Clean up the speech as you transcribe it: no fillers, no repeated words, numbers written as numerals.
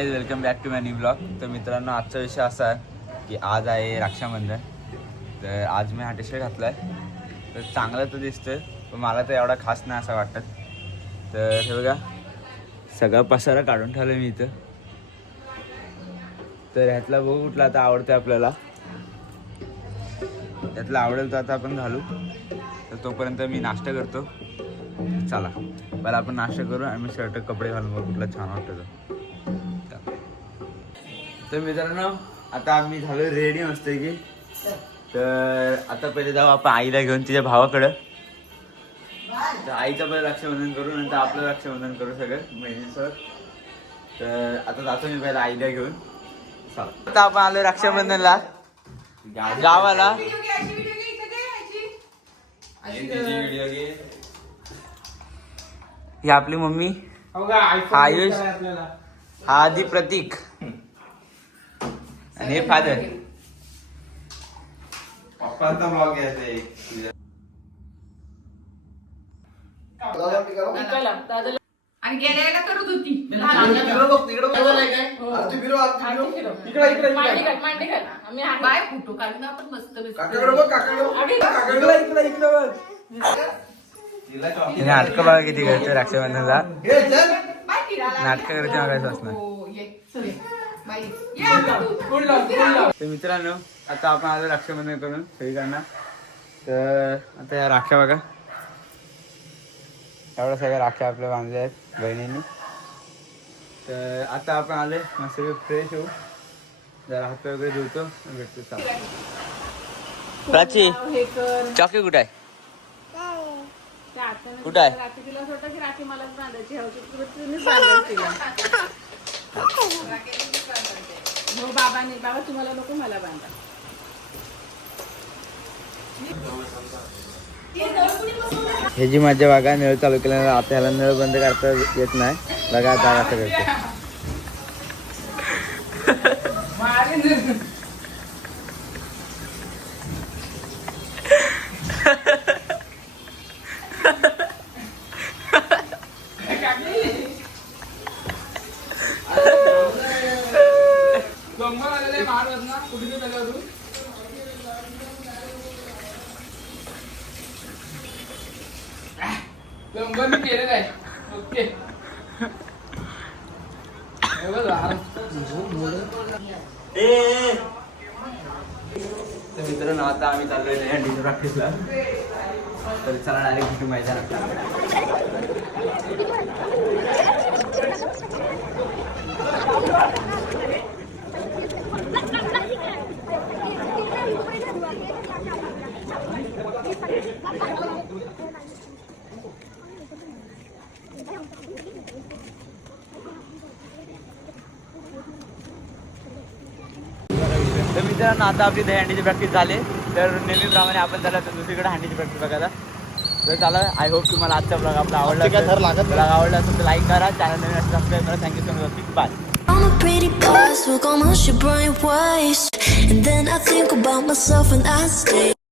Guys welcome back to my new blog. तर मित्रांनो आजचा विषय असा आहे की आज आहे रक्षाबंधन. तर आज मी हा टी शर्ट घातला आहे. तर चांगलं तर दिसतं पण मला तर एवढा खास नाही असं वाटत. तर हे बघा सगळा पसारा काढून ठेवला मी इथं. तर ह्यातला बघू कुठला आता आवडतं आपल्याला. त्यातला आवडेल तर आता आपण घालू. तर तोपर्यंत मी नाश्ता करतो. चला पहिला आपण नाश्ता करू आणि मी शर्ट कपडे घालून बघू कुठला छान वाटतं. तर मित्रांनो आता आम्ही झालो रेडी मस्त की. तर आता पहिले जाऊ आपण आईला घेऊन तिच्या भावाकडं. तर आईचं पहिले रक्षाबंधन करू नंतर आपलं रक्षाबंधन करू सगळं बहिणीसह. तर आता जातो मी पहिला आईला घेऊन. चला आता आपण आलो रक्षाबंधनला गावाला. ही आपली मम्मी आयुष, हा आधी प्रतीक आणि हे फादर. पप्पांचा ब्लॉग घ्यायचा आणि गेल्याला करत होती. बाय फोटो काढून आपण मस्त नाटक बघा किती करतो रक्षाबंधनला. नाटक करते बघायचं असणार. तर मित्रांनो आता आपण आलो रक्षाबंधन करून सगळीकडनं. तर आता या राख्या बघा एवढ्या सगळ्या राख्या आपल्या बांधल्या आहेत बहिणींनी. तर आता आपण आले मस्त फ्रेश होऊ. जरा हात वगैरे धुतो भेटतो. चालू प्राची चॉकी कुठे आहे कुठं आहे. तिला स्वतः राखी मलाच बांधायची हो बाबाने. बाबा तुम्हाला नको मला बांधा. ह्याची मजा बघा. नळ चालू केल्यानंतर आता ह्याला नळ बंद करता येत नाही. बघा आता असं करतो. तर मित्रांनो आता आम्ही चाललोय हंडीच्या प्रॅक्टिसला. तर चला डायरेक्ट भेटू मैदानात. तर मित्रांनो आता आपली दहीहंडीची प्रॅक्टिस झाली. तर नेहमीप्रमाणे आपण त्याला दुसरीकडे हंडीची प्रॅक्टिस बघायला. तर चला आय होप तुम्हाला आजचा ब्लॉग आपला आवडला असेल तर लाईक करा. चॅनल नवीन असेल सबस्क्राईब करा. Thank you so much. Bye. I'm a pretty boss, look almost your brain waste. And then I think about myself and I stay.